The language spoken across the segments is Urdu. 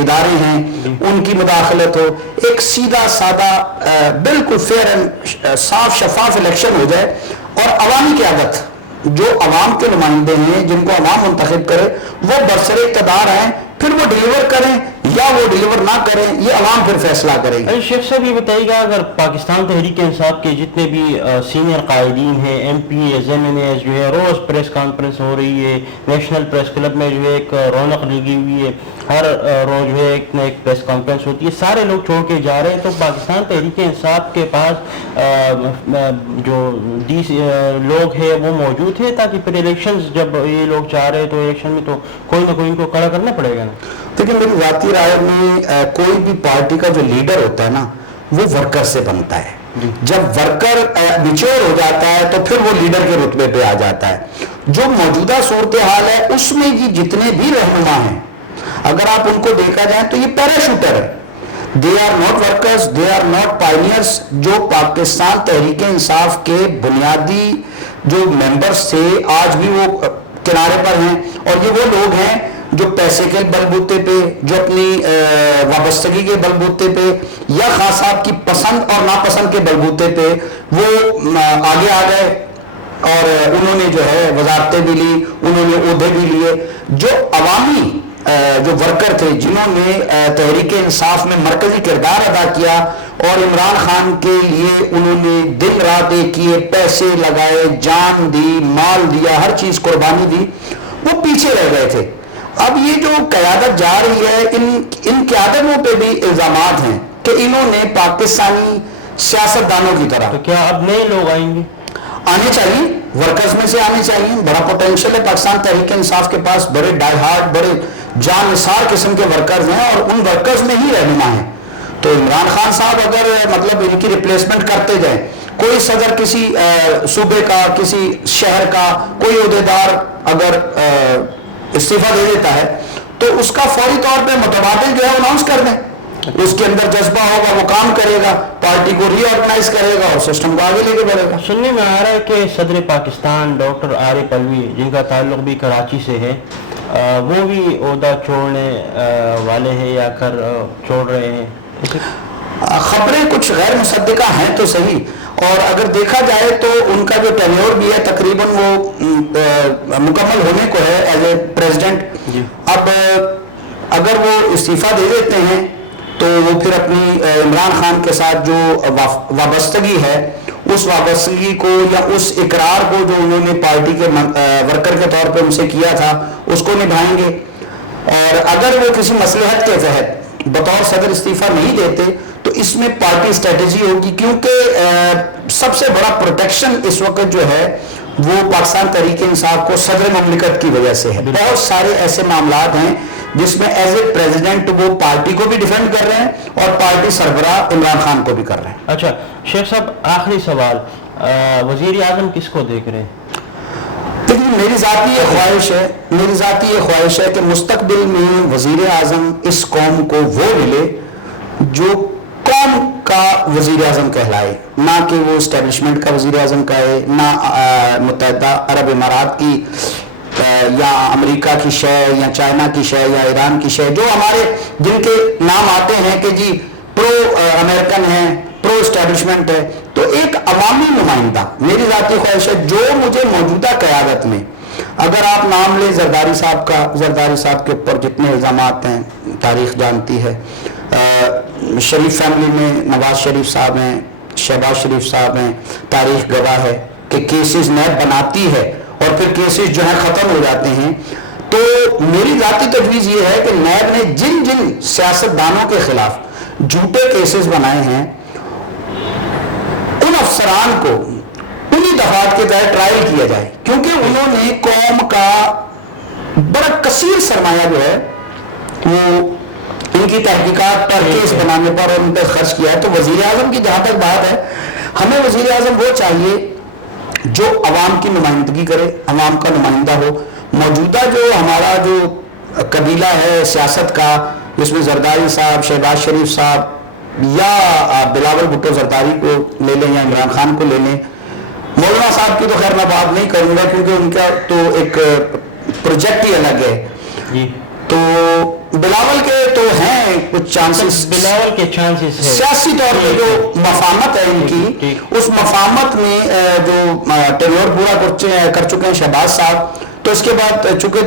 ادارے ہیں ان کی مداخلت ہو، ایک سیدھا سادہ بالکل فیئر اینڈ صاف شفاف الیکشن ہو جائے، اور عوامی قیادت، جو عوام کے نمائندے ہیں جن کو عوام منتخب کرے، وہ برسر اقتدار ہیں، پھر وہ ڈیلیور کریں یا وہ ڈیلیور نہ کریں، یہ عوام پھر فیصلہ کرے گی۔ شیخ صاحب یہ بتائیے گا، اگر پاکستان تحریک انصاف کے جتنے بھی سینئر قائدین ہیں، M P As, M N As, جو ہے روز پریس کانفرنس ہو رہی ہے، نیشنل پریس کلب میں جو ہے ایک رونق لگی ہوئی ہے، ہر روز جو ہے ایک نہ ایک پریس کانفرنس ہوتی ہے، سارے لوگ چھوڑ کے جا رہے ہیں، تو پاکستان تحریک انصاف کے پاس جو لوگ ہیں وہ موجود ہے تاکہ پھر الیکشنز جب یہ لوگ چاہ رہے ہیں تو الیکشن میں تو کوئی نہ کوئی ان کو کھڑا کرنا پڑے گا نا۔ لیکن میری ذاتی رائے میں کوئی بھی پارٹی کا جو لیڈر ہوتا ہے نا وہ ورکر سے بنتا ہے، جب ورکر میچور ہو جاتا ہے تو پھر وہ لیڈر کے رتبے پہ آ جاتا ہے۔ جو موجودہ صورتحال ہے اس میں یہ جتنے بھی رہنما ہیں، اگر آپ ان کو دیکھا جائے تو یہ پیراشوٹر ہے، they are not workers, they are not pioneers. جو پاکستان تحریک انصاف کے بنیادی جو ممبرز تھے آج بھی وہ کنارے پر ہیں، اور یہ وہ لوگ ہیں جو پیسے کے بل بوتے پہ، جو اپنی وابستگی کے بل بوتے پہ یا خان صاحب کی پسند اور ناپسند کے بل بوتے پہ وہ آگے آ گئے، اور انہوں نے جو ہے وزارتیں بھی لی، انہوں نے عہدے بھی لیے۔ جو عوامی جو ورکر تھے جنہوں نے تحریک انصاف میں مرکزی کردار ادا کیا اور عمران خان کے لیے انہوں نے دن رات ایک کیے، پیسے لگائے، جان دی، مال دیا، ہر چیز قربانی دی، وہ پیچھے رہ گئے تھے۔ اب یہ جو قیادت جا رہی ہے، ان قیادتوں پہ بھی الزامات ہیں کہ انہوں نے پاکستانی سیاستدانوں کی طرح، تو کیا اب نئے لوگ آئیں گے؟ آنے چاہیے، ورکرز میں سے آنے چاہیے، بڑا پوٹینشیل ہے پاکستان تحریک انصاف کے پاس، بڑے ڈائی ہارڈ، بڑے جان نثار قسم کے ورکرز ہیں، اور ان ورکرز میں ہی رہنما ہیں۔ تو عمران خان صاحب اگر مطلب ان کی ریپلیسمنٹ کرتے جائیں، کوئی صدر کسی صوبے کا، کسی شہر کا کوئی عہدیدار اگر استعفیٰ دے دیتا ہے تو اس کا فوری طور پہ متبادل جو ہے اناؤنس کر دیں، اس کے اندر جذبہ ہوگا، وہ کام کرے گا، پارٹی کو ری آرگنائز کرے گا اور سسٹم کو آگے لے کے بڑھے گا۔ سننے میں آ رہا ہے کہ صدر پاکستان ڈاکٹر عارف علوی، جن کا تعلق بھی کراچی سے ہے، وہ بھی عہدہ چھوڑنے والے ہیں یا کر چھوڑ رہے ہیں؟ خبریں کچھ غیر مصدقہ ہیں تو صحیح، اور اگر دیکھا جائے تو ان کا جو ٹینیور بھی ہے تقریباً وہ مکمل ہونے کو ہے ایز اے پریزیڈنٹ۔ اب اگر وہ استعفیٰ دے دیتے ہیں تو وہ پھر اپنی عمران خان کے ساتھ جو وابستگی ہے اس وابستگی کو یا اس اقرار کو جو انہوں نے پارٹی کے ورکر کے طور پہ ان سے کیا تھا اس کو نبھائیں گے، اور اگر وہ کسی مصلحت کے تحت بطور صدر استعفیٰ نہیں دیتے تو اس میں پارٹی اسٹریٹجی ہوگی، کیونکہ سب سے بڑا پروٹیکشن اس وقت جو ہے وہ پاکستان تحریک انصاف کو صدر مملکت کی وجہ سے ہے۔ بہت سارے ایسے معاملات ہیں جس میں ایز اے پریزیڈنٹ وہ پارٹی کو بھی ڈیفینڈ کر رہے ہیں اور پارٹی سربراہ عمران خان کو بھی کر رہے ہیں۔ اچھا شیخ صاحب، آخری سوال، وزیر اعظم کس کو دیکھ رہے ہیں؟ لیکن میری ذاتی یہ خواہش ہے کہ مستقبل میں وزیر اعظم اس قوم کو وہ ملے جو قوم کا وزیر اعظم کہلائے، نہ کہ وہ اسٹیبلشمنٹ کا وزیر اعظم کہے، نہ متحدہ عرب امارات کی یا امریکہ کی شے یا چائنا کی شے یا ایران کی شے، جو ہمارے جن کے نام آتے ہیں کہ جی پرو امریکن ہیں، پرو اسٹیبلشمنٹ ہے۔ تو ایک عوامی نمائندہ، میری ذاتی خواہش ہے جو مجھے موجودہ قیادت میں، اگر آپ نام لیں زرداری صاحب کا، زرداری صاحب کے اوپر جتنے الزامات ہیں تاریخ جانتی ہے، شریف فیملی میں نواز شریف صاحب ہیں، شہباز شریف صاحب ہیں، تاریخ گواہ ہے کہ کیسز نیب بناتی ہے اور پھر کیسز جو ہیں ختم ہو جاتے ہیں۔ تو میری ذاتی تجویز یہ ہے کہ نیب نے جن جن سیاستدانوں کے خلاف جھوٹے کیسز بنائے ہیں ان افسران کو انہی دفعات کے تحت ٹرائل کیا جائے، کیونکہ انہوں نے قوم کا بڑا کثیر سرمایہ جو ہے وہ ان کی تحقیقات پر، کیس بنانے پر اور ان پہ خرچ کیا ہے۔ تو وزیر اعظم کی جہاں تک بات ہے، ہمیں وزیر اعظم وہ چاہیے جو عوام کی نمائندگی کرے، عوام کا نمائندہ ہو۔ موجودہ جو ہمارا جو قبیلہ ہے سیاست کا، جس میں زرداری صاحب، شہباز شریف صاحب یا بلاول بھٹو زرداری کو لے لیں یا عمران خان کو لے لیں، مولانا صاحب کی تو خیر میں بات نہیں کروں گا کیونکہ ان کا تو ایک پروجیکٹ ہی الگ ہے۔ تو بلاول کے تو ہیں کچھ چانسز، بلاول کے چانسز ہے سیاسی طور پہ جو مفاہمت ہے ان کی، اس مفاہمت میں جو ٹینیور پورا کر چکے ہیں شہباز صاحب، تو اس کے بعد چونکہ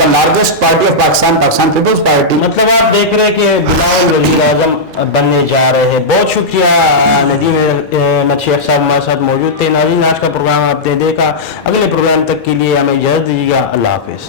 the largest party of Pakistan, Pakistan peoples party, مطلب آپ دیکھ رہے ہیں کہ بلاول وزیر اعظم بننے جا رہے ہیں. بہت شکریہ ندیم احمد شیخ صاحب ہمارے ساتھ موجود تھے. ناظرین آج کا پروگرام آپ نے دیکھا، اگلے پروگرام تک کے لیے ہمیں اجازت دیجیے گا. اللہ حافظ.